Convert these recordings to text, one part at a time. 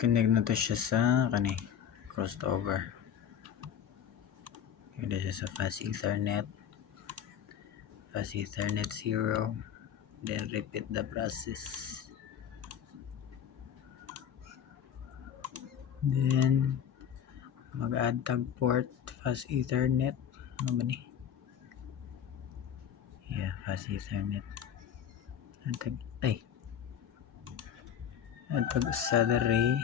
Connect na to siya sa crossed over. Connect siya sa fast ethernet 0, then repeat the process, then mag-add tag port fast ethernet. Ano ba ni? Yeah, fast ethernet. Add tag sa array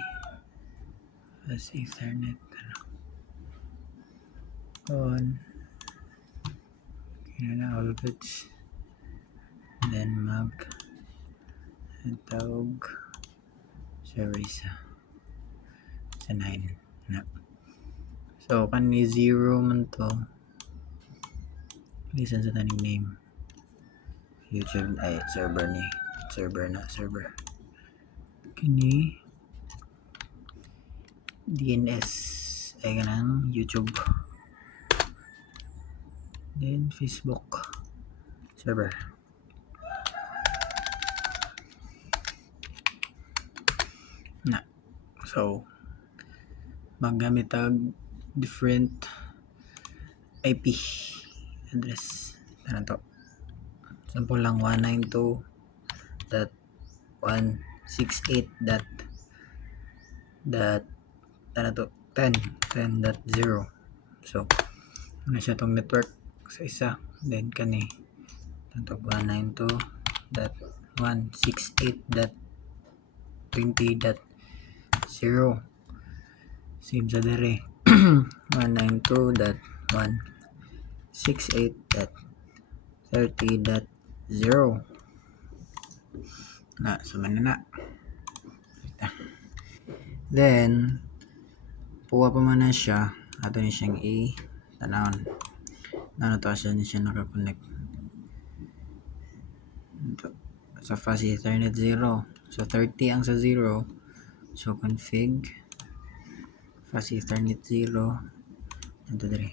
fast ethernet on na all goods, then tawag server sa 9 na. So kani 0 man to, listen sa taning name YouTube server kini DNS ay kanang YouTube, then Facebook server. Na so maggamit tag different IP address na to. Sample lang 192.168.10.0. So ano siya tong network sa isa, then kani tantog 192.168.20.0 same sa dere 192.168.30.0 na suman na. Then puwa pa man na siya, ato ni siyang i-tanawon na to siya nakakonect sa fast ethernet 0. So 30 ang sa 0, so config fast ethernet 0 ito dire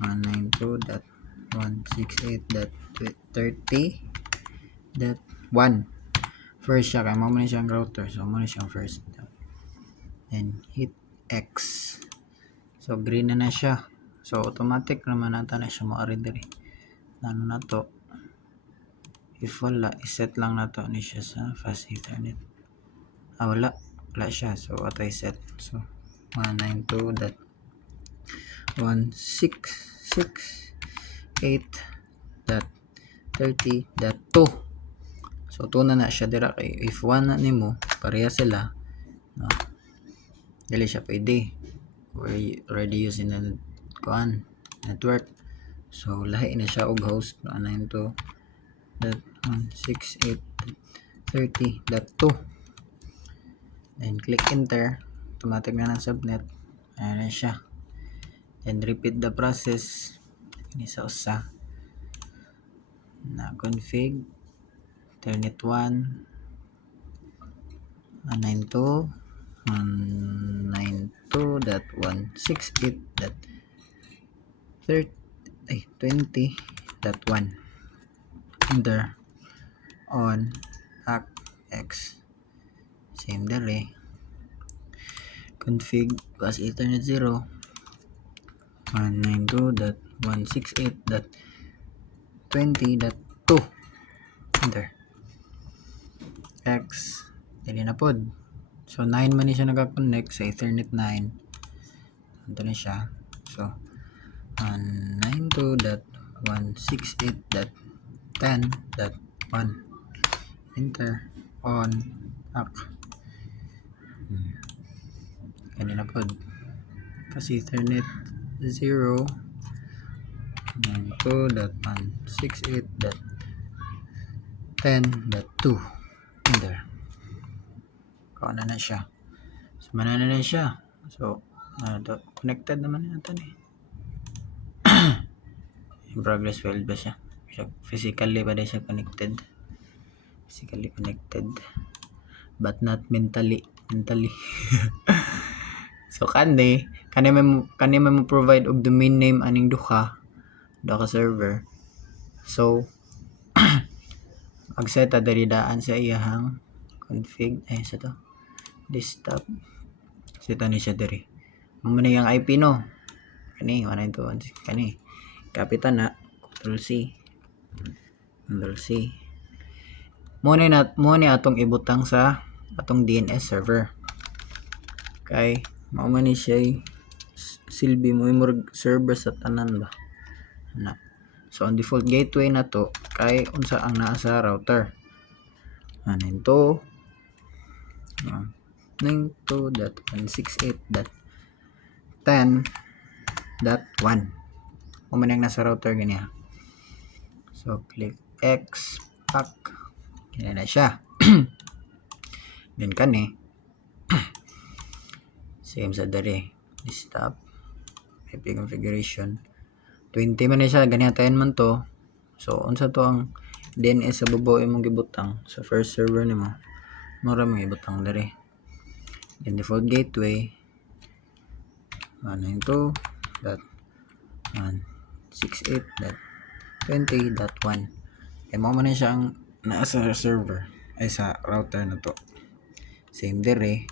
192.168.30.1 first siya kaya mo na siyang router, so mo na siyang first, then hit X. So green na siya, so automatic naman nata na siya mo-ari dire. Ano na to, if wala iset lang na to ni siya sa fast ethernet. Wala siya, so auto set. So 192.168.30.2. so 2 na siya dira kay if 1 na nimo pareha sila, no, dili siya pwede, already using the network. So lahi na siya og host 192.168.30.2, then click enter, automatic na subnet. Ayan na siya, then repeat the process ini sa usa na config ethernet 1 192.168.20.1 enter on hack X, same dere config fast ethernet 0 192.168.20.2 enter X, dili na pod. So 9 man ni siya naka-connect sa ethernet 9, ito na siya. So 192.168.10.1 enter on hack. Kanina pod kasi ethernet 0 192.168.10.2 enter. Kauna na siya, so manana na siya. So connected naman natin in progress failed ba siya physically ba siya connected, but not mentally. So kani mo provide og domain name aning duha ka server. So mag-set diri daan sa iyahang config sa to desktop Sita ni siya diri. Mo na yung IP no. Kani 192.168 kani. Kapitan na Control C. Control C. Mo ni atong ibutang sa atong DNS server. Kay mao man ni siya silbi mo server sa tanan ba. Na. So ang default gateway na to kay unsa ang naa sa router. Ano ito? 92.168.10.1 umanang nasa router ganyan. So click X pack ganyan na siya. Then kani same sa dere stop IP configuration 20 man na siya ganyan tayon man to. So unsa to ang DNS sa babaw imong gibutang sa first server nimo mura mo gibutang dere. Then default gateway 192.168.20.1 kaya mo man siya ang nasa server ay sa router na to. Same dire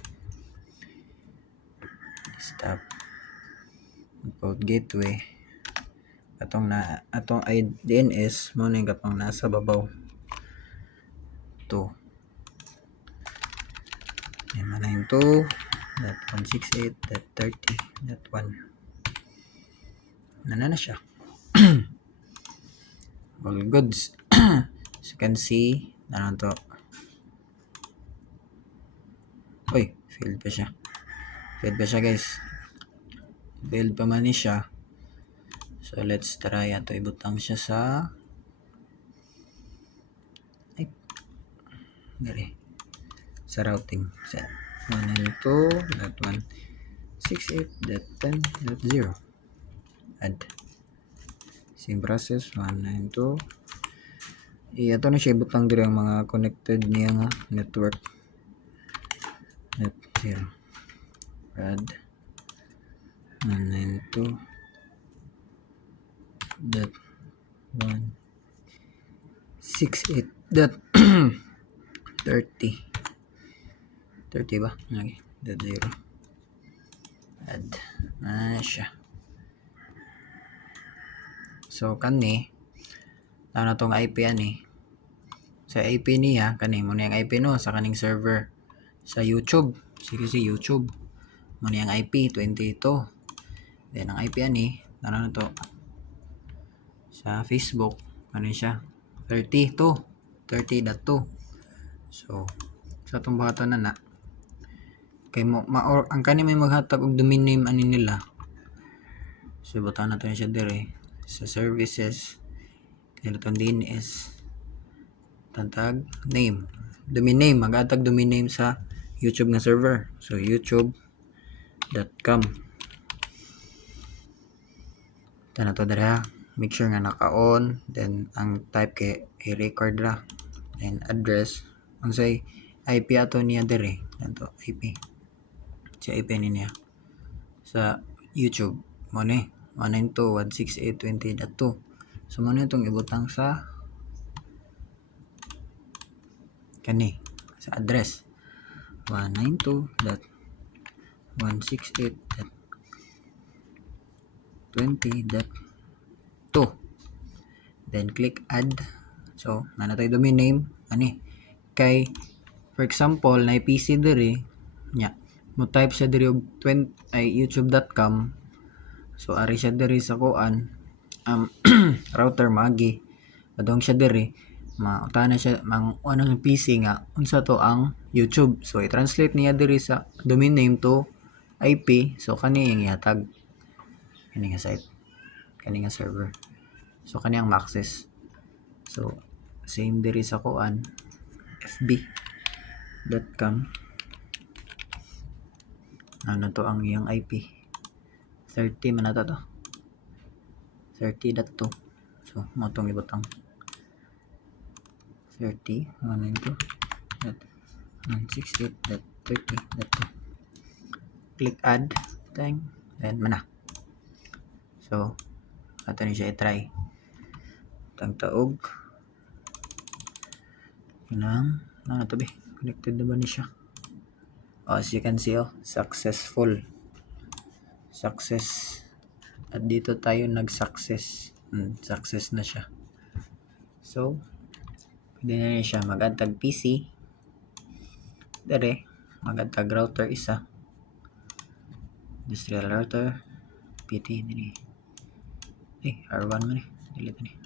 stop default gateway atong DNS mo na katong nasa babaw to 192.168.30.1 na siya. All goods. As you can see ano to failed pa siya guys, failed pa man ni siya. So let's try ato ibutang siya sa sa routing set 192.168.10.0 add same process 192 ato na siya ibutang diri ang mga connected niya nga network net 0 add 192.168.30 ba lagi dot 0 add siya. So kani na tong IP ani sa IP niya kani mo na yung IP no sa kaning server sa YouTube sige si YouTube mo na yung IP 22 then ang IP ani na to sa Facebook ano siya 30.2 so sa itong buhaton na kay mo ang kani may maghatag og domain name ani nila so butan na to siya dire sa services kaya itong DNS tantag name domain name maghatag domain name sa YouTube na server so youtube.com tana to dire make sure nga naka-on then ang type kay i-record ra and address unsay IP ato niya dire ato IP sa IP niya sa YouTube mo ni 192.168.20.2 so mo na itong ibutang sa kani sa address 192.168.20.2 then click add so nanatay domain name ani kay for example na PC diri nya mo type siya diri og youtube.com so ari siya diri sa kuan router magi adong siya diri mautana siya mang anong PC nga unsa to ang YouTube so i-translate niya diri sa domain name to IP so kani ang ihatag kani nga site kani nga server so kani ang access so same diri sa kuan fb.com ano to ang iyang IP 30 man ata to 30.2 so mo tong ibutang 30.192.168.30.2 click add then mana so ato ni siya i-try tang taog nang to be connected na ba ni siya As you can see, successful. Success. At dito tayo nag-success. Success na siya. So, pwede na rin siya mag-add tag PC. Dere, mag-add tag router isa. Industrial router. PT ini. R1 man eh. Delete ni.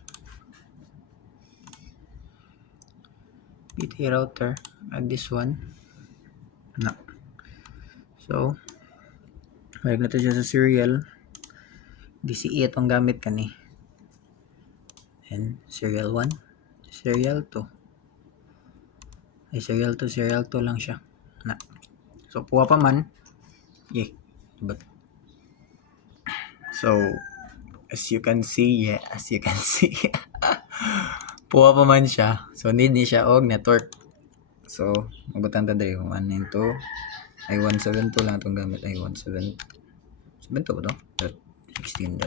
PT router. Add this one. No. So, balik na to siya sa serial. DCE itong gamit ka ni. And serial 1. Serial 2. Serial 2 lang siya. Na. So, puwa pa man. But, so, as you can see, puwa pa man siya. So, need ni siya og network. So, magbutang ta diri 192 ay 172 lang itong gamit ay 172 ba ito? 16.9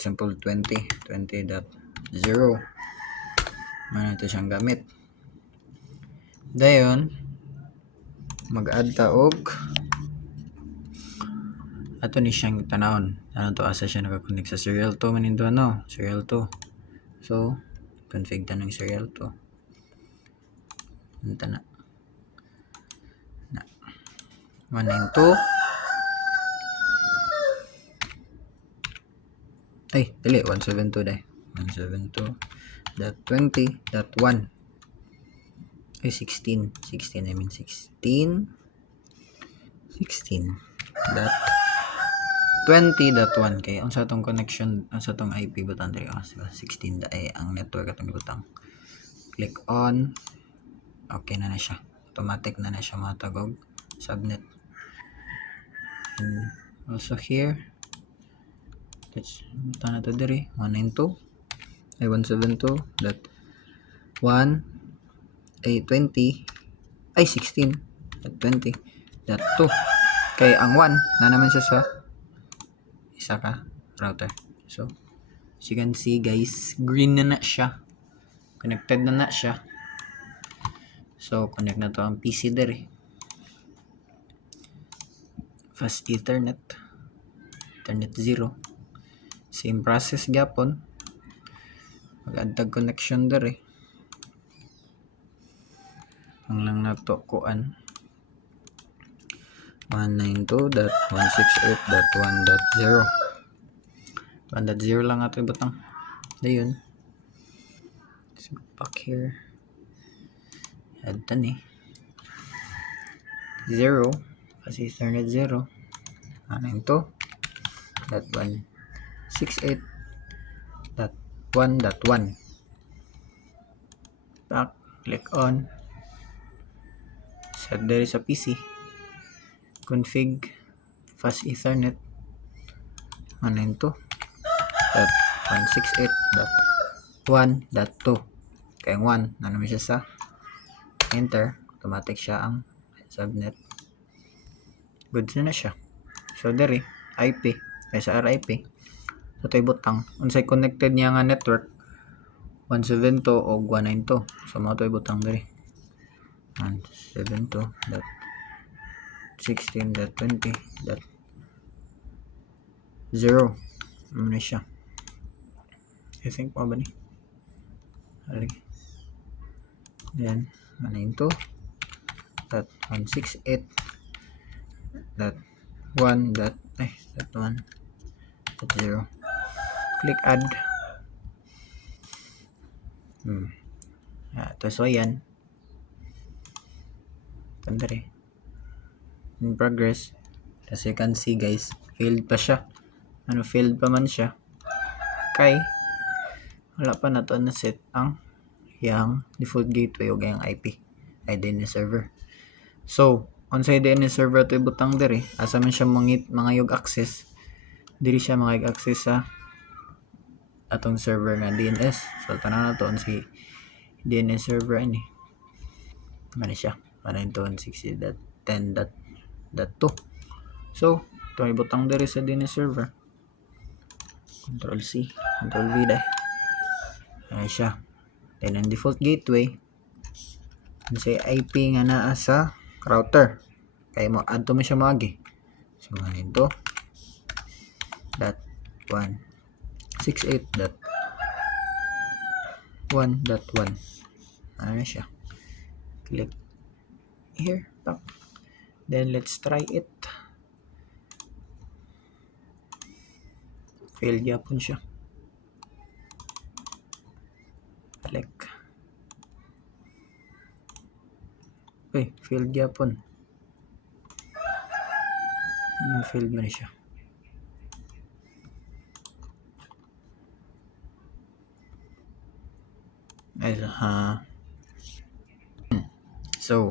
sample 20.0 man ito siyang gamit. Dayon mag-add ta og ato ni siyang tanawon to asa siya naka-connect sa serial 2 man indo serial 2. So config ta ng serial 2 na 192 dili 172 dai 172.20.1 16 dot 20.1 kay unsa tong connection unsa tong IP butang diri 16 ay ang network atong butang. Click on. Okay na siya. Automatic na siya matagog subnet. And also here let's butang na to diri 192 ay 172.1 ay 20 ay 16.20.2 kay ang 1 na naman siya sa isa ka router. So as you can see guys, green na siya, connected na siya. So connect na to ang PC dere. Fast Ethernet 0, same process gyapon, mag-add tag connection dere. Ang lang na to kuan 192.168.1.0 1.0 lang ato ibutang dayon. So back here add ta ni 0 kasi Ethernet 0 192.168.1.1 back, click on, set there sa PC, config fast Ethernet 192.168.1.2 kaya 1 na naman siya sa enter, automatic siya ang subnet. Goods na siya. So dere IP ay sa RIP so tay butang unsay connected niya nga network 172 o 192. So mo tay butang dere 172.16.20.0 ano siya. I think pa ba ni then 192.168.1.0 click add. So yan tandari in progress. As you can see guys, failed pa siya. Failed pa man siya kay wala pa na to na set ang yang default gateway o yung IP ay DNS server. So unsay DNS server to ibutang diri asa man siya mangayog access diri siya mangayog access sa atong server nga DNS. So tanan na to unsay DNS server ini man siya 192.168.10.2. so ito ibutang diri sa DNS server, Control C Control V dai ano siya. Then ang default gateway unsay IP nga naa sa router kaya mo add to mo siya magi. So ganito dot 1 68 dot 1 dot 1 ano na siya, click here, pop. Then let's try it. Failed yapon siya. Balik. Uy, failed yapon. Failed mo na siya. Ay, so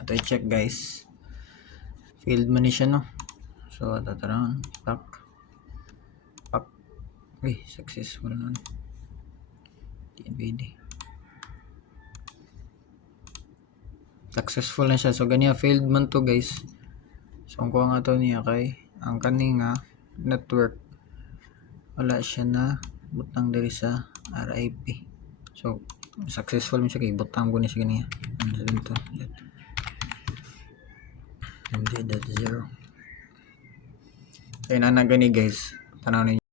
ato i-check guys. Failed mo na siya, no? So tataran, pak. Uy, successful nun. TNVD. Successful na siya. So ganiya failed man to guys. So ang kuha nga to niya kay ang kaninga network wala siya na butang diri sa RIP. So successful mo siya kay butang ko ni siya ganiya. Ano sa dito? MD.0. Kaya na gani guys. Tanaw ninyo.